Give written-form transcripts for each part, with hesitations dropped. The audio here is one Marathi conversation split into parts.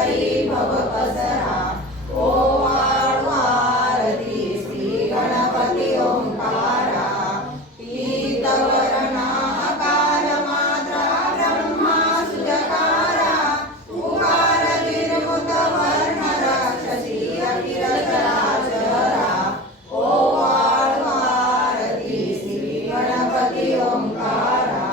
करी भव पसरा। ओम आरती श्री गणपती ओंकारा। पीतवर्णा आकार मात्रा ब्रह्मा सुजकारा। उकार निर्मुत वर्ण राक्षसी अखिल चराचरा। ओम आरती श्री गणपती ओंकारा।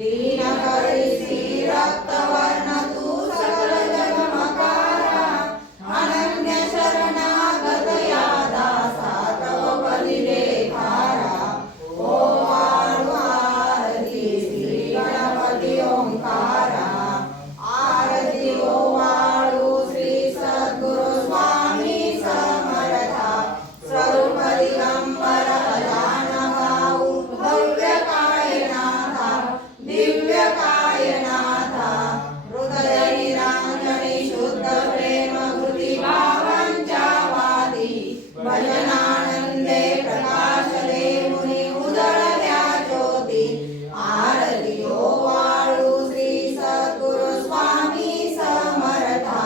लीन करिसी रक्तवर्ण तू सकल जगमकारा। अनन्य शरणागत या दासा तव पदिले धारा। ओम आरती श्री गणपती ओंकारा। आरती ओवाळू श्री सद्गुरु स्वामी समर्था। स्वरूप दिगंबर अजानभाऊ भव्य कायनाथा। दिव्य कायनाथा हृदय निरांजनी शुद्ध प्रेम कृती भावांच्या वादी। भजनानंदे प्रकाशले मुनी उजळल्या ज्योती। आरती ओवाळू श्री सद्गुरु स्वामी समर्था।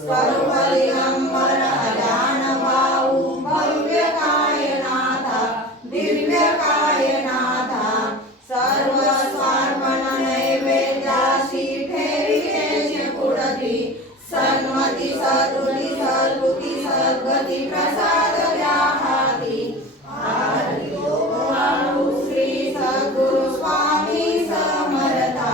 स्वरूप दिगंबर अजानभाऊ भव्य कायनाथा। दिव्य कायनाथा सर्व स्वार्पण नैवेद्याशी ठेविलेचे पुढती। सन्मती सद्बुद्धी सद्बुद्धी सद्गती प्रसाद द्या हाती। आरती ओवाळू श्री सद्गुरु स्वामी समर्था।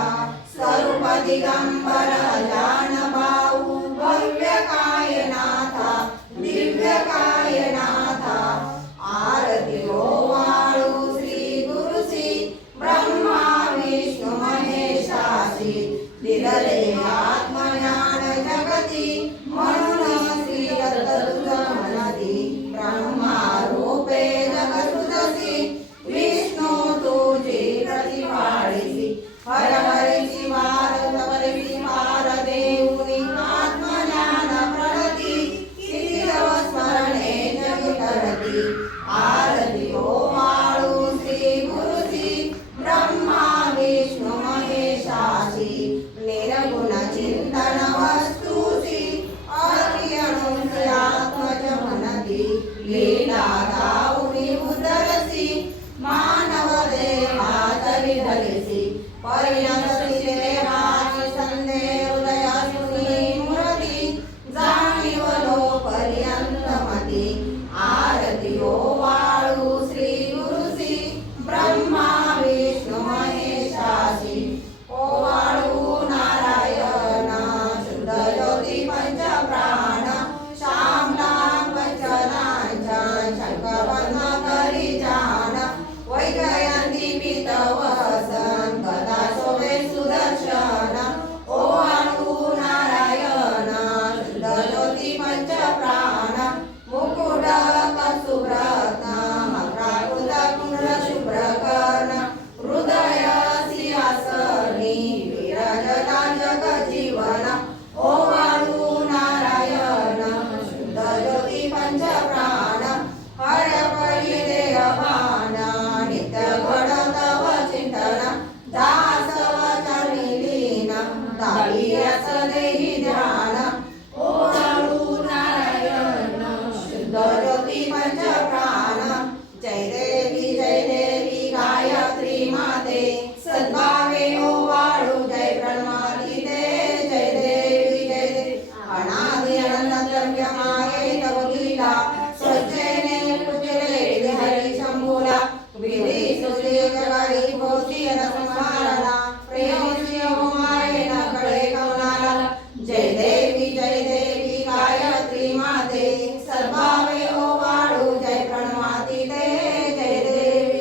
स्वरूप दिगंबर अजानभाऊ भव्य कायनाथा। दिव्य कायनाथा आरती ओवाळू श्री गुरुसी ब्रह्मा विष्णु महेशासी। दिलले आत्मज्ञान जगती म्हणून श्री दत्त तुझ म्हणती। ब्रह्मा रूपे जगसुदसी विष्णू तुझी प्रतिपाडिसी। हर हरीची वार तवरीची वार देऊनी आत्मज्ञान प्रणती। किती तव स्मरणे जगी तरती। आरती ओवाळू श्री गुरुसी ब्रह्मा विष्णु महेशासी। निर्गुण चिंतन वस्तुसी अति अणुसी आत्मज म्हणती। लीला दाऊनी उदरसी मानव देहातरी धरिसी। परिणतसी देहाची संधे हृदयासुनी मूर्ती। जाणीवलो पर्यंतमती। आरती ओवाळू श्री गुरुसी ब्रह्मा विष्णु महेशासी। ओवाळू नारायण शुद्ध ज्योती पंचप्राण। श्यामला पंचलांछन शंखवर्ण करी जान। वैजयंती पीतवसन गदा शोभे सुदर्शन। ओवाळू नारायण शुद्ध ज्योती पंचप्राण। मुकुट कस्तुरत्न मकराकुल कुंडल शुभ्रकर्ण। हृदय सिंहासनी विराजला जगजीवन। ओवाळू नारायण शुद्ध ज्योती पंचप्राण। हरपळी देहभान नित्य घडत तव चिंतन। दास वचनी लीन दावियास देहि ध्यान। ओवाळू नारायण शुद्ध ज्योती पंचप्राण। जय देवी गायत्री माते। सद्भावे ओवाळू जय प्रणमाती ते। जय देवी अनादि अनंत द्रव्य माये तव लीला। स्वच्छेने पूजले हरी शंभूला। विधी सुजले जगारी भोवती रसमाला। प्रेमशी माये न कळे कवनाला। जय देवी गायत्री माते। सद्भावे ओवाळू जय प्रणमाती ते। जय देवी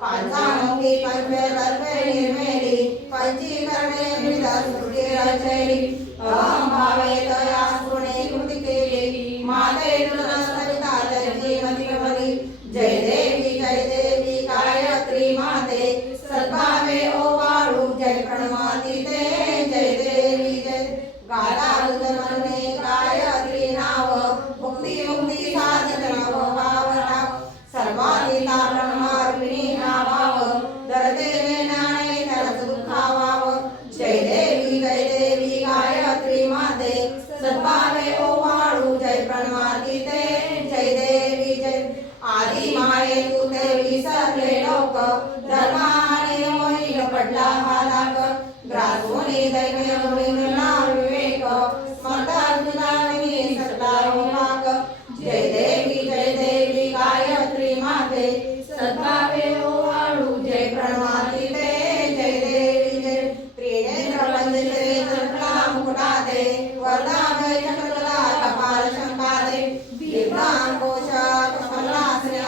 पांचामुखी पंचतत्वे निर्मेली। पंचीकरणे विदस्फुटी रचयली। अहं भावे तया स्फुरणे कृती केली। माते तुझं सविता तर्जी मती प्रभली। जय देवी गायत्री माते। सद्भावे ओवाळू जय प्रणमाती ते। जय देवी गाता हृदय गायत्री नाव। मुक्ती मुक्ती साधित नव भावना। सर्वाधिका ब्रह्मार्पिणी नावाव। दरदेवे नाणे नरस दुःखावाव। जय देवी गायत्री गायत्री माते सद्भावे ओवाळू जय प्रणवाती ते जय देवी जय आदि माये तू देवी सर्वे लोक धर्माने मोहील पडला हा लाग ग्रासोनी दैव नाम विवेक स्मरता तुलानी सत्ता भाग जय देवी गायत्री माते सद्भावे ओवाळू जय प्रणवाती ते जय देवी जय त्रिनेत्र पंचशरे चक्रा मुकुटाते वरदाभय चक्रकला कपाल शंकाते दीर्घांकोश कमलासने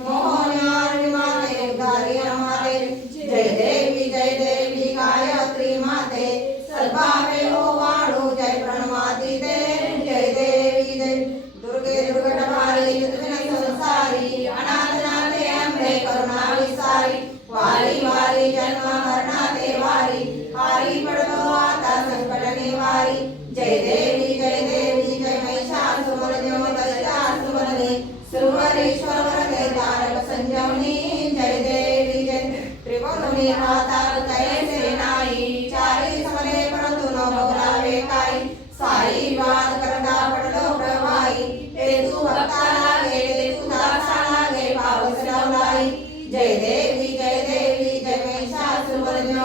मोहनारि माते उदारी माते जय देवी गायत्री माते सद्भावे ओवाळू जय प्रणवाती ते जय देवी जय दुर्गे दुर्गटवारी संसारी अनाथनाथे अंबे करुणा विसारी वारी वारी जन्म मरणाते वारी हारी पडलो आता संकट निवारी जय देवी जय महिषासुरमर्दिनी सुरवरेश्वर वरदे तारक संजीवनी जय देवी जय त्रिभुवनी हातार जयसे नाई चारी समरे परंतु न भोगावे काई साई वाद करता पडलो प्रवाई हे तू भक्ताला गे तू दासाला गे पावस लावलाई जय देवी जय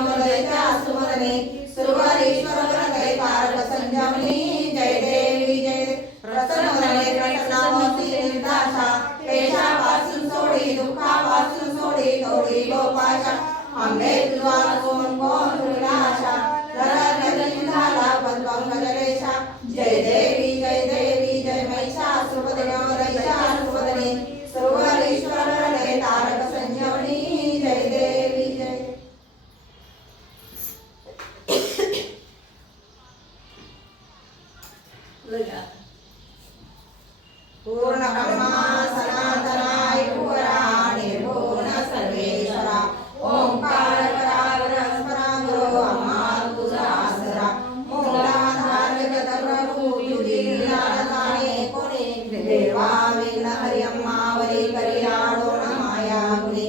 महिषासुरमर्दिनी सुरवरेश्वर वरदे तारक संजीवनी जय देवी जय प्रसन्न प्रसन्नावती निर्दाशा पेशापासून सोडी दुःखापासून सोडी थोडी गोपाशा आंबे तुझा कोण तुलाशा धरणी झाला पंकजलेशा जय देवी जय महिषासुरमर्दिनी सुरवरेश्वर वरदे तारक संजीवनी जय देवी जय पूर्ण ब्रह्मा सनातनाय पुरा निर्गुण सर्वेश्वरा ओंकार परात्परा गुरु अम्मा तुझा आसरा मूलाधार जगद्गुरु तुझी लीलाधारे कोणी देवा विघ्न हरी अम्मावरी करियाडो न माया गुणी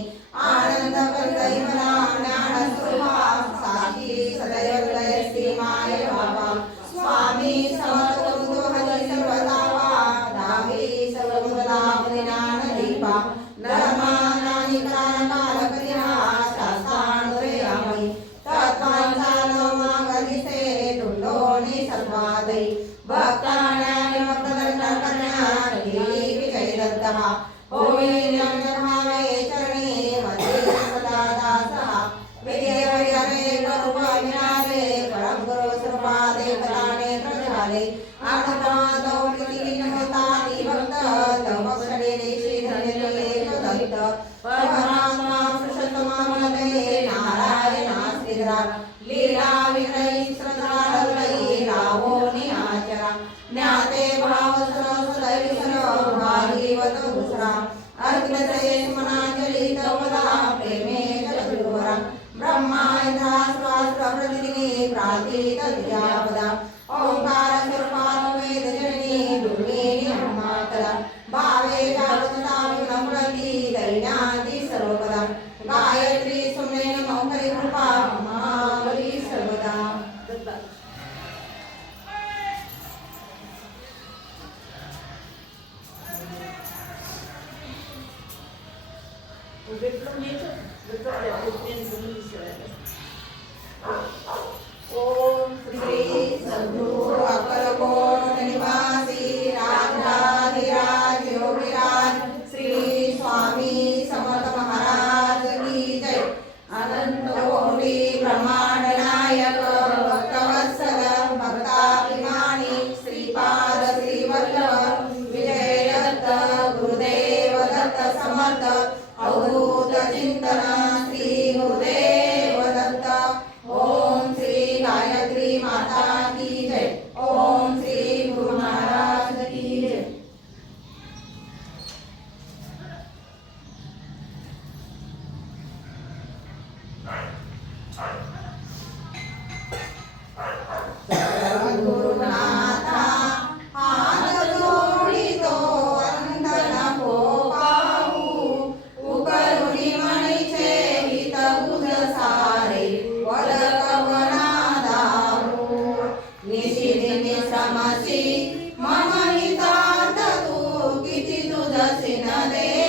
आनंद करतई मला ज्ञान स्वरूपा साक्षी सदैव लयस्ती माय बाबा स्वामी समर्थ करुतो हरी सर्वदावा दावी सर्वमुदावदिनान दीपा धर्मानानि काल करिहा शास्त्रानुरयामि तत्त्वांचानो मागदिसे तुंडोनि सर्वादै भक्तानानि भक्तदंडकर्णानि विजय दत्तः ओमिन्यं भावे चरणे मध्ये सदा दासः विजय हरे करुणा विनाले परम गुरु सर्वादे कराणे प्रजाले आत्मातो प्रतिविनहतानि भक्त तमक्षणे देशे धन्यते दत्त परमात्मा पुरुषोत्तमामलते नारायण श्रीधरा लीला विग्रही श्रद्धालय रावो निआचरा ज्ञाते भाव सदैव सर्व भागीवत दुसरा अर्घ्यत्रये मनांजलि तवदा प्रेमे जगद्गुरुवरा ब्रह्मा इंद्रास्त्र प्रतिदिनी प्रार्थित विद्यापदा ओंकार स्वरूपात् वेद जननी दुर्वेणी अम्मातदा भावे जागृता विनम्रती दैन्याति सर्वपदा गायत्री सुम्नेन मौखरी कृपा अम्मावरी सर्वदा ओम श्री सद्गुरु अक्कलकोट निवासी राजाधिराज योगीराज श्री स्वामी समर्थ महाराज की जय अनंत कोटि ब्रह्मांड नायक भक्तवत्सल भक्ताभिमानी श्रीपाद श्रीवल्लभ विजय दत्त गुरुदेव दत्त समर्थ अवधूत चिंतन श्री श्रमसी मम हितार्थ तू किती तुझसी न दे